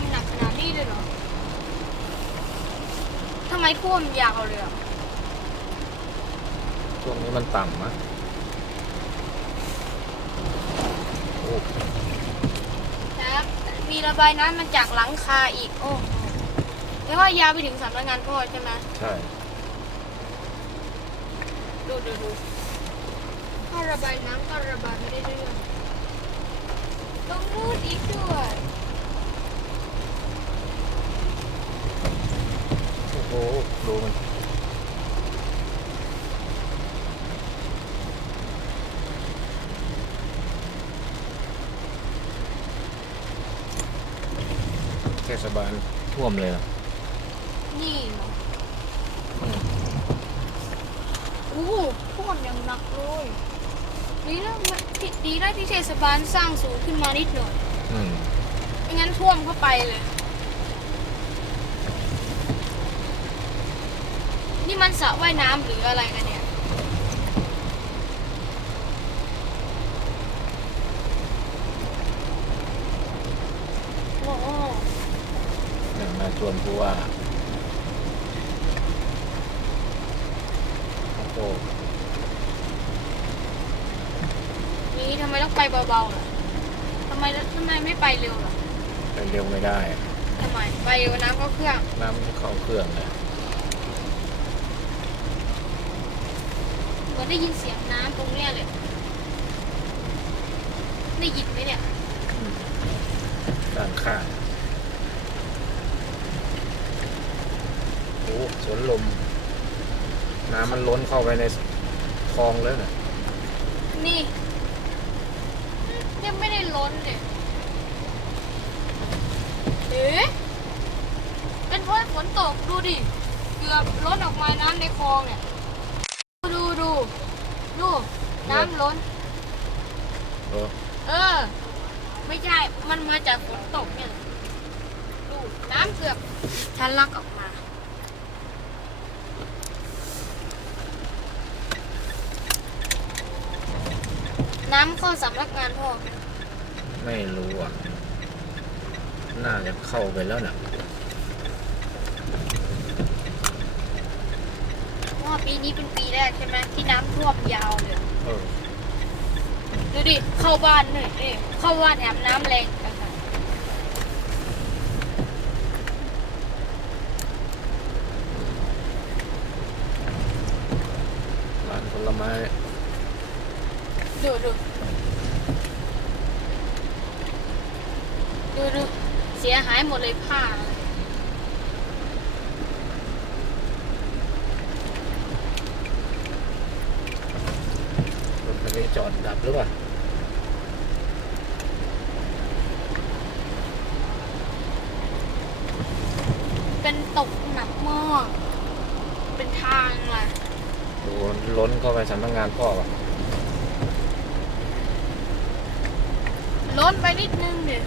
มหนักขนาดนี้เลยเหรอทำไมท่วมยาวเลยอะช่วงนี้มันต่ำมะโอ้ครับมีระบายน้ำมันจากหลังคาอีก โอ้โหแล้วว่ายาวไปถึงสำนักงานพ่อใช่ไหมใช่ ดูดูดูถ้าระบายน้ำก็ระบายไม่ได้เรื่องตรงนู้นอีกด้วย โอ้โห ดูมันเทศบาลท่วมเลยนะนี่เหรออืมโอ้โหท่วมอย่างหนักเลยดีนะมันที่ดีนะที่เทศบาลสร้างสูงขึ้นมานิดหน่อยอืมไม่งั้นท่วมเข้าไปเลย นี่มันสระว่ายน้ำหรืออะไรกันเนี่ย โอ้โหหนึ่งมาชวนผู้ว่าโอ้โหนี่ทำไมต้องไปเบาๆล่ะทำไมทำไมไม่ไปเร็วล่ะไปเร็วไม่ได้อะทำไม ไปเร็วน้ำก็เครื่อง น้ำมันเข้าเครื่องเลย เห มือนได้ยินเสียงน้ำตรงเนี้ยเลย ได้ยินไหมเนี่ยอืมด้านข้างโอ้สวนลม น้ำมันล้นเข้าไปในคลองเลยนะนี่ยังไม่ได้ล้นเลยเอ๊ะเป็นเพราะฝนตกดูดิ เกือบล้นออกมาน้ำในคลองเนี่ยดูดู ดู น้ำล้น เออเออ ไม่ใช่ มันมาจากฝนตกเนี่ย ดู น้ำเกือบทะลักออกมา น้ำเข้าสำนักงานพ่อไหมไม่รู้อะ น่าจะเข้าไปแล้วนะ เพราะว่าปีนี้เป็นปีแรกใช่ไหมที่น้ำท่วมยาวเลยเออดูดิเข้าบ้านหน่อยดิเข้าบ้านแถมน้ำแรงกันค่ะร้านผลไม้ดูดูดูดูเสียหายหมดเลยผ้ารถคันนี้ จอดดับหรือเปล่าเป็นตกหนักมากเป็นทางล่ะดูล้นเข้าไปสำนักงานพ่อป่ะล้นไปนิดนึงเดี๋ยว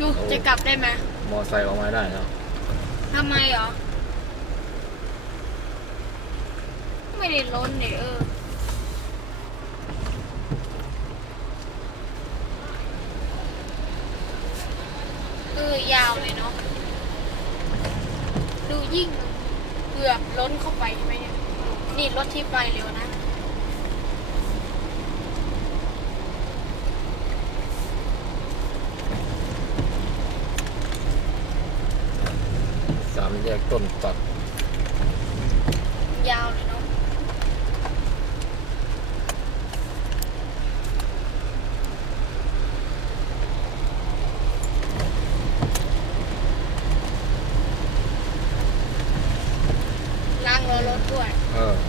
ดูจะกลับได้ไหมมอไซค์ออกมาได้แล้วทำไมเหรอ ไม่ได้ล้นเนี่ยเออ เออ ยาวเลยเนาะ ดูยิ่งเกือบล้นเข้าไปใช่ไหมเนี่ย นี่รถที่ไปเร็วนะ สามแยกต้นตัด ยาวเลยเนาะ ล้